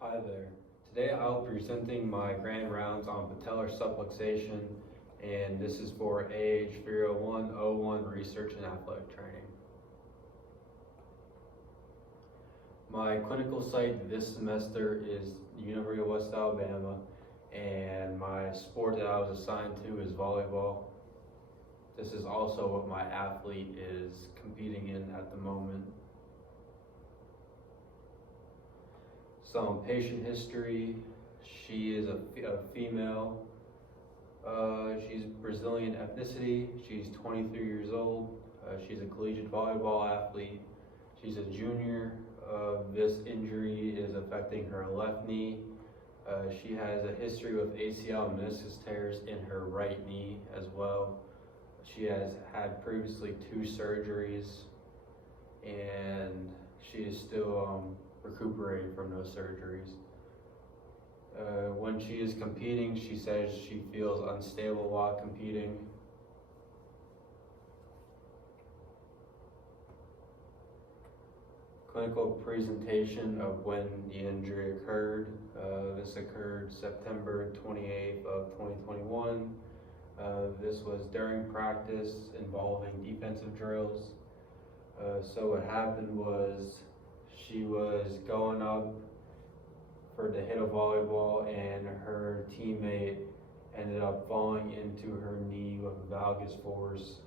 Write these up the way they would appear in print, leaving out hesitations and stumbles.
Hi there. Today I'll be presenting my grand rounds on patellar subluxation, and this is for age 301-01 research and athletic training. My clinical site this semester is University of West Alabama, and my sport that I was assigned to is volleyball. This is also what my athlete is competing in at the moment. Some patient history. She is a female. She's Brazilian ethnicity. She's 23 years old. She's a collegiate volleyball athlete. She's a junior. This injury is affecting her left knee. She has a history with ACL and meniscus tears in her right knee as well. She has had previously 2 surgeries, and she is still recuperating from those surgeries. When she is competing, she says she feels unstable while competing. Clinical presentation of when the injury occurred. This occurred September 28th of 2021. This was during practice involving defensive drills. So what happened was she was going up for to hit a volleyball, and her teammate ended up falling into her knee with valgus force.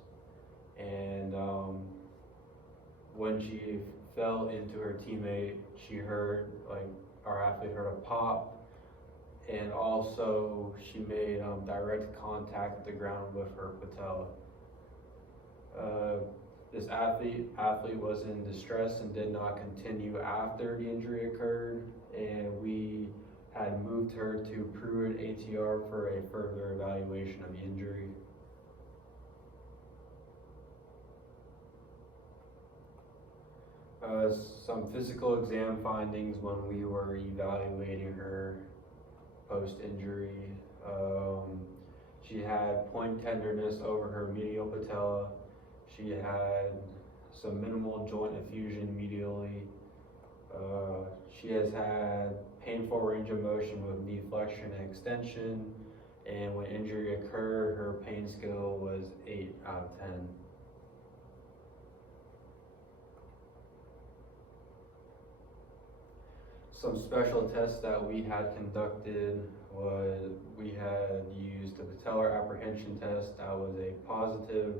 And when she fell into her teammate, she heard, our athlete heard a pop, and also she made direct contact with the ground with her patella. This athlete was in distress and did not continue after the injury occurred, and we had moved her to Pruitt ATR for a further evaluation of the injury. Some physical exam findings when we were evaluating her post-injury. She had point tenderness over her medial patella. She had some minimal joint effusion medially. She has had painful range of motion with knee flexion and extension, and when injury occurred, her pain scale was 8 out of 10. Some special tests that we had conducted was we had used the patellar apprehension test. That was a positive.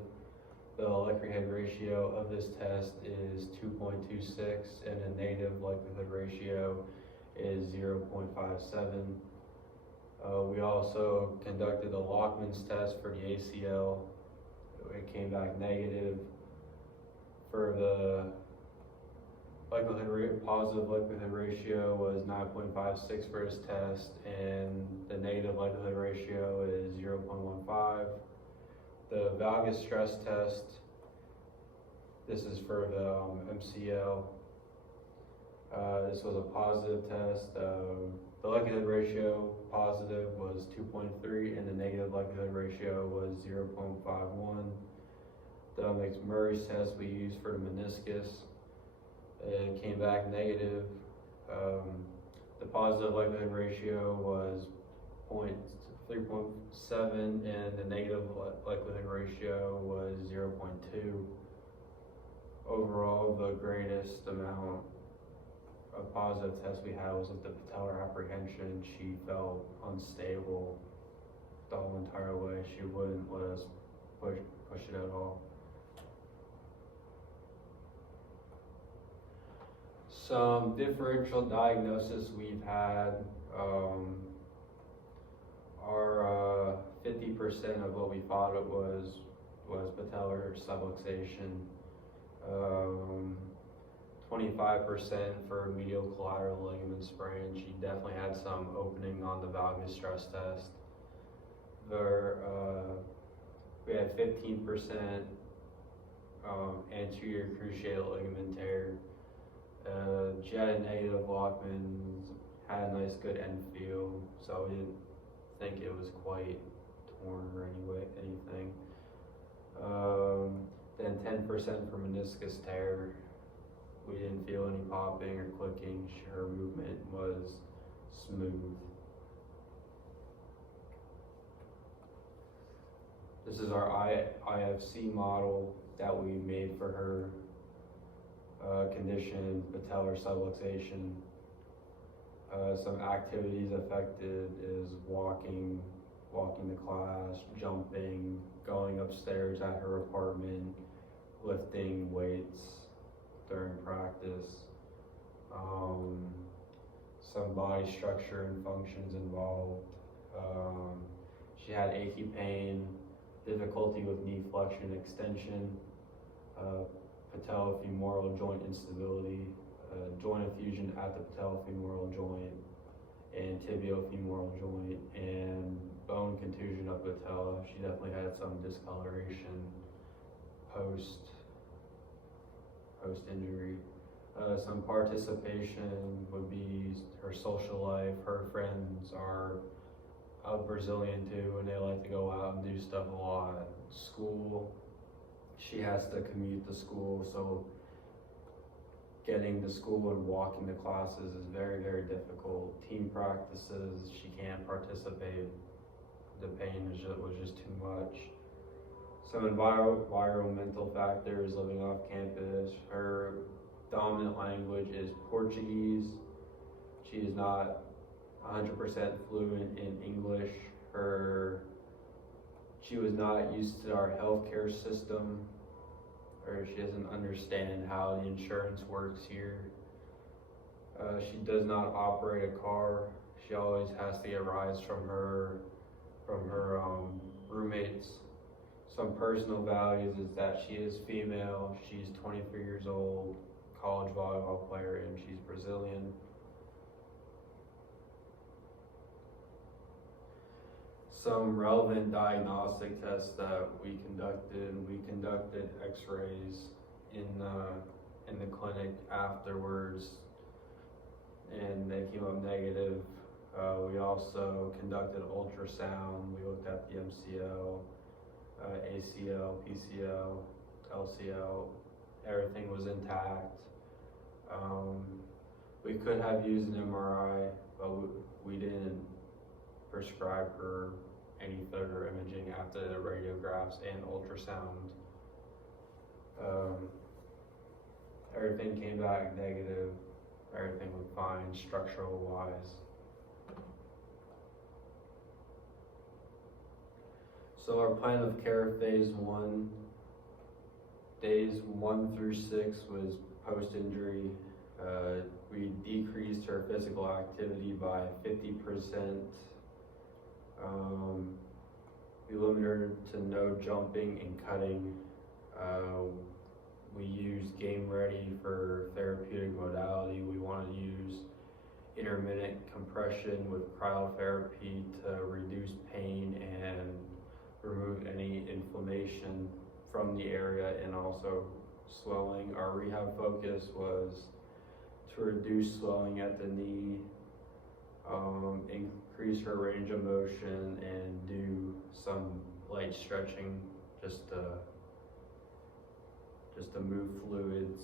The likelihood ratio of this test is 2.26, and the negative likelihood ratio is 0.57. We also conducted a Lockman's test for the ACL. It came back negative. For the positive likelihood ratio was 9.56 for this test, and the negative likelihood ratio is 0.15. The valgus stress test, this is for the MCL. This was a positive test. The likelihood ratio positive was 2.3, and the negative likelihood ratio was 0.51. The McMurray's test we used for the meniscus, it came back negative. The positive likelihood ratio was 3.7, and the negative likelihood ratio was 0.2. Overall, the greatest amount of positive tests we had was with the patellar apprehension. She felt unstable the whole entire way. She wouldn't let us push it at all. Some differential diagnosis we've had are 50% of what we thought it was patellar subluxation, 25% for medial collateral ligament sprain. She definitely had some opening on the valgus stress test. We had 15% anterior cruciate ligament tear. She had a negative Lockman's, had a nice good end feel, so we didn't think it was quite torn or anything. Then 10% for meniscus tear. We didn't feel any popping or clicking. Her movement was smooth. This is our IFC model that we made for her condition, Patella subluxation. Some activities affected is walking to class, jumping, going upstairs at her apartment, lifting weights during practice. Some body structure and functions involved. She had achy pain, difficulty with knee flexion extension, patellofemoral joint instability, joint effusion at the patellofemoral joint and tibiofemoral joint, and bone contusion of patella. She definitely had some discoloration post injury. Some participation would be her social life. Her friends are Brazilian too, and they like to go out and do stuff a lot. School, she has to commute to school, so getting to school and walking to classes is very, very difficult. Team practices, she can't participate. The pain was just too much. Some environmental factors living off campus. Her dominant language is Portuguese. She is not 100% fluent in English. She was not used to our healthcare system, or she doesn't understand how the insurance works here. She does not operate a car. She always has to get rides from her roommates. Some personal values is that she is female, she's 23 years old, college volleyball player, and she's Brazilian. Some relevant diagnostic tests that we conducted x-rays in the clinic afterwards, and they came up negative. We also conducted ultrasound. We looked at the MCL, ACL, PCL, LCL. Everything was intact. We could have used an MRI, but we didn't prescribe her any further imaging after the radiographs and ultrasound. Everything came back negative. Everything was fine structural wise. So our plan of care phase 1, days 1 through 6 was post-injury. We decreased her physical activity by 50%. We limited her to no jumping and cutting. We used game ready for therapeutic modality. We want to use intermittent compression with cryotherapy to reduce pain and remove any inflammation from the area and also swelling. Our rehab focus was to reduce swelling at the knee, increase her range of motion, and do some light stretching just to move fluids.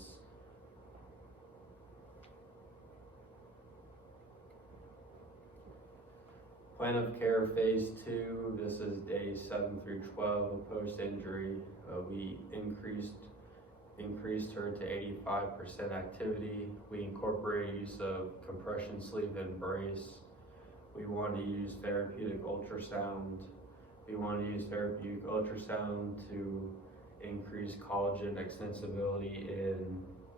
Plan of care phase 2, this is days 7 through 12 post-injury. We increased her to 85% activity. We incorporated use of compression sleeve and brace. We wanted to use therapeutic ultrasound. We wanted to use therapeutic ultrasound to increase collagen extensibility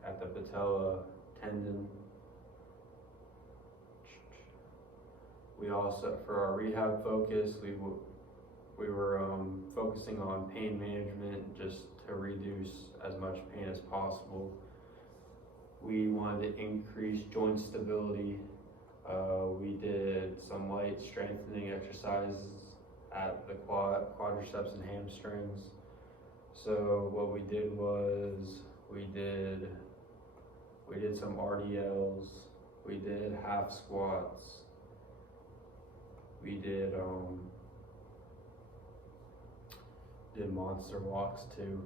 at the patella tendon. We also, for our rehab focus, we were focusing on pain management just to reduce as much pain as possible. We wanted to increase joint stability. We did some light strengthening exercises at the quadriceps and hamstrings. So what we did was we did some RDLs, we did half squats, we did monster walks too,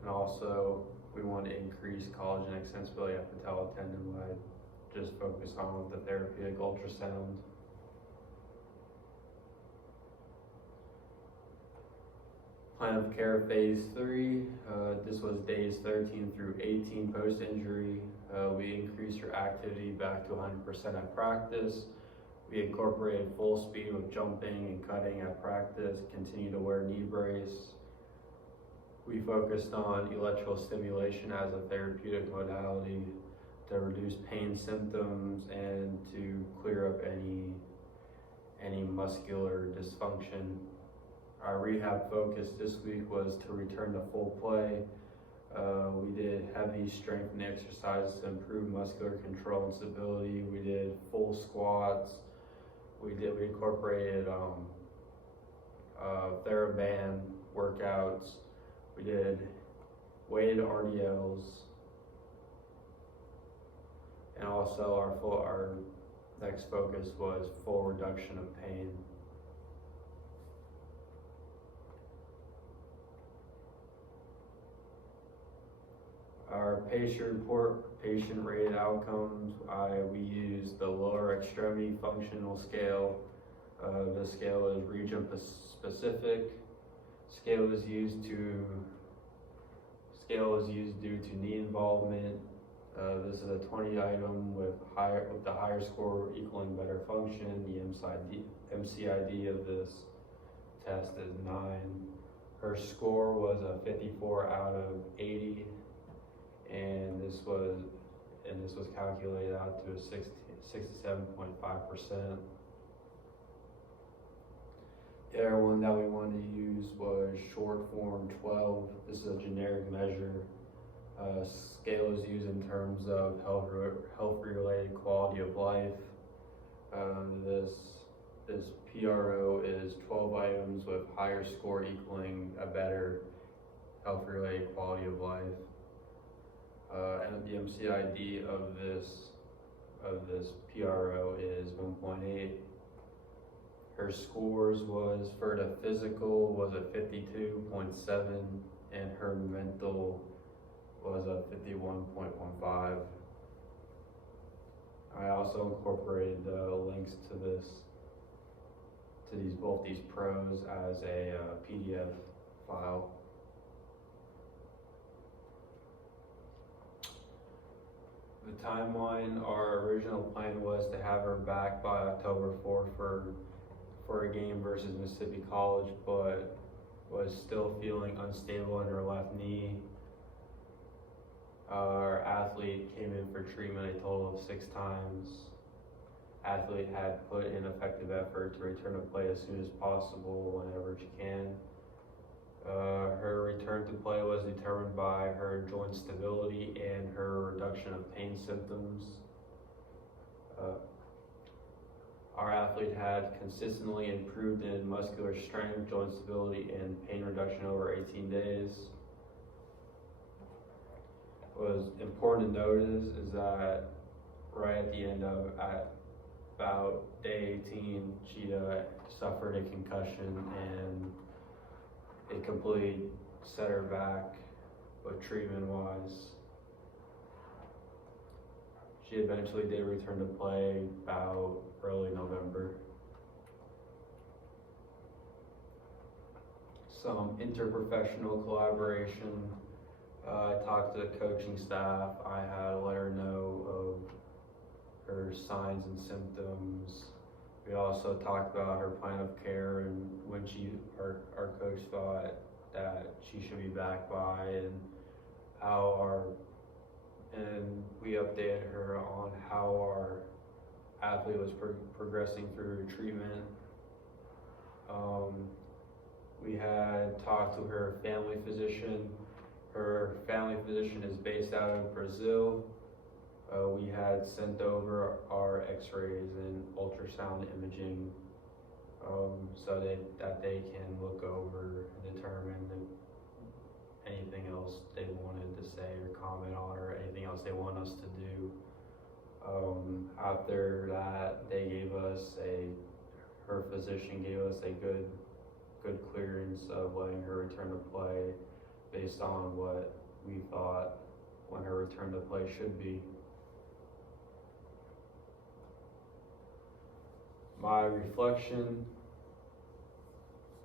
and also we want to increase collagen extensibility at patella tendon by just focus on the therapeutic ultrasound. Plan of care phase 3, this was days 13 through 18 post-injury. We increased her activity back to 100% at practice. We incorporated full speed with jumping and cutting at practice, continue to wear knee brace. We focused on electrical stimulation as a therapeutic modality to reduce pain symptoms and to clear up any muscular dysfunction. Our rehab focus this week was to return to full play. We did heavy strengthening exercises to improve muscular control and stability. We did full squats. We incorporated TheraBand workouts. We did weighted RDLs, and also our next focus was full reduction of pain. Our patient report, patient rated outcomes, we used the lower extremity functional scale. The scale is region specific. Scale is used due to knee involvement. This is a 20 item with the higher score equaling better function. The MCID of this test is 9. Her score was a 54 out of 80. And this was calculated out to a 67.5%. The other one that we wanted to use was short form 12. This is a generic measure. Scale is used in terms of health-related quality of life. This PRO is 12 items with higher score equaling a better health-related quality of life. And the MCID of this PRO is 1.8. Her scores was for the physical was a 52.7, and her mental was a 51.15. I also incorporated links to both these pros as a PDF file. The timeline, our original plan was to have her back by October 4th for a game versus Mississippi College, but was still feeling unstable in her left knee. Our athlete came in for treatment a total of 6 times. Athlete had put in effective effort to return to play as soon as possible, whenever she can. Her return to play was determined by her joint stability and her reduction of pain symptoms. Our athlete had consistently improved in muscular strength, joint stability, and pain reduction over 18 days. What was important to notice is that right at the end at about day 18, she suffered a concussion, and it completely set her back, but treatment-wise. She eventually did return to play about early November. Some interprofessional collaboration. I talked to the coaching staff. I had to let her know of her signs and symptoms. We also talked about her plan of care and when our coach thought that she should be back by, and we updated her on how our athlete was progressing through treatment. We had talked to her family physician. Her family physician is based out of Brazil. We had sent over our x-rays and ultrasound imaging so that they can look over and determine anything else they wanted to say or comment on, or anything else they want us to do. After that, her physician gave us a good clearance of letting her return to play based on what we thought when her return to play should be. My reflection,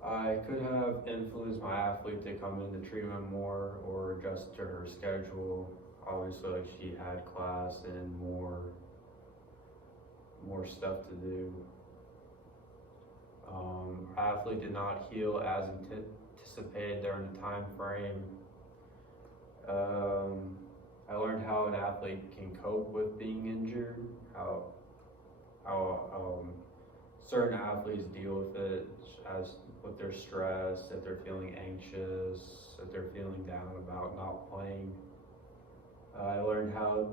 I could have influenced my athlete to come into treatment more or adjust to her schedule. Obviously, like, she had class and more stuff to do. Our athlete did not heal as anticipated during the time frame. I learned how an athlete can cope with being injured, how certain athletes deal with it, as with their stress, if they're feeling anxious, if they're feeling down about not playing. I learned how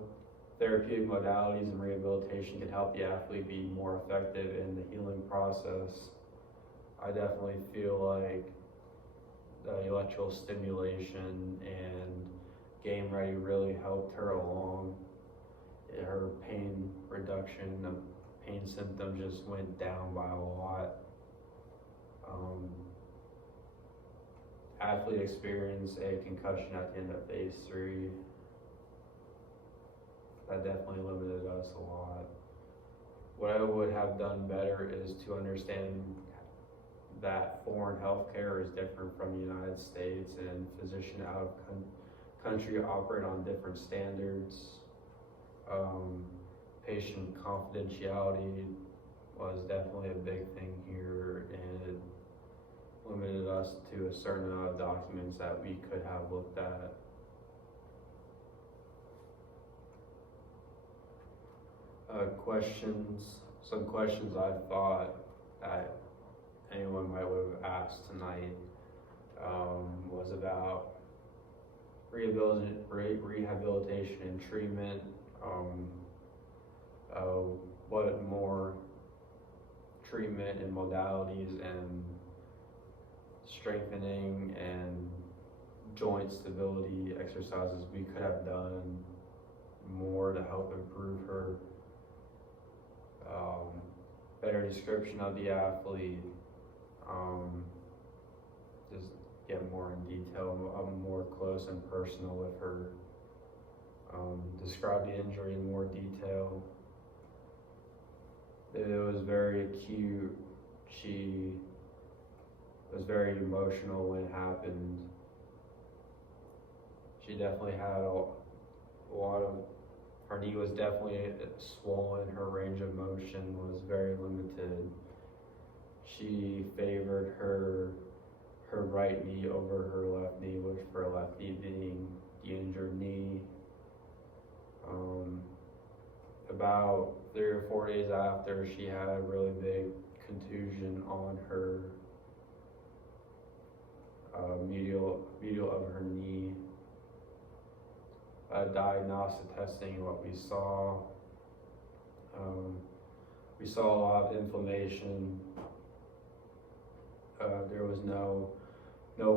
therapeutic modalities and rehabilitation can help the athlete be more effective in the healing process. I definitely feel like electrical stimulation and game ready really helped her along. Her pain reduction, the pain symptoms just went down by a lot. Athlete experienced a concussion at the end of phase 3. That definitely limited us a lot. What I would have done better is to understand that foreign healthcare is different from the United States, and physicians out of country operate on different standards. Patient confidentiality was definitely a big thing here, and it limited us to a certain amount of documents that we could have looked at. Some questions I thought that anyone might have asked tonight was about rehabilitation and treatment. What more treatment and modalities and strengthening and joint stability exercises we could have done more to help improve her. Better description of the athlete, just get more in detail, more close and personal with her, describe the injury in more detail. It was very acute. She was very emotional when it happened. She definitely had a lot of, her knee was definitely swollen, her range of motion was very limited. She favored her right knee over her left knee, which for a lefty being the injured knee. About 3 or 4 days after, she had a really big contusion on her medial of her knee. Diagnostic testing, what we saw a lot of inflammation. There was no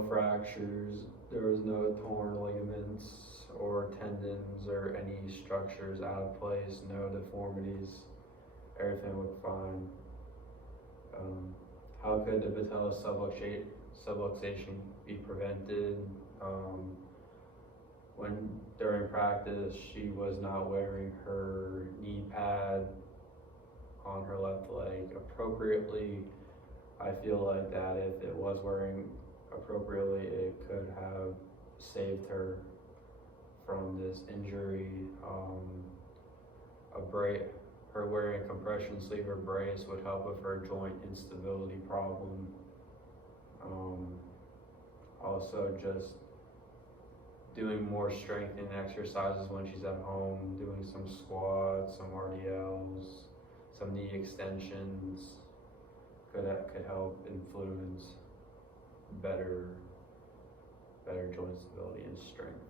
fractures, there was no torn ligaments or tendons or any structures out of place, no deformities, everything looked fine. How could the Patella subluxation be prevented? When during practice she was not wearing her knee pad on her left leg appropriately. I feel like that if it was wearing appropriately, it could have saved her from this injury. Her wearing a compression sleeve or brace would help with her joint instability problem. Also just doing more strengthening exercises when she's at home, doing some squats, some RDLs, some knee extensions could help influence better joint stability and strength.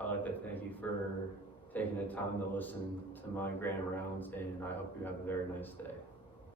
I'd like to thank you for taking the time to listen to my grand rounds, and I hope you have a very nice day.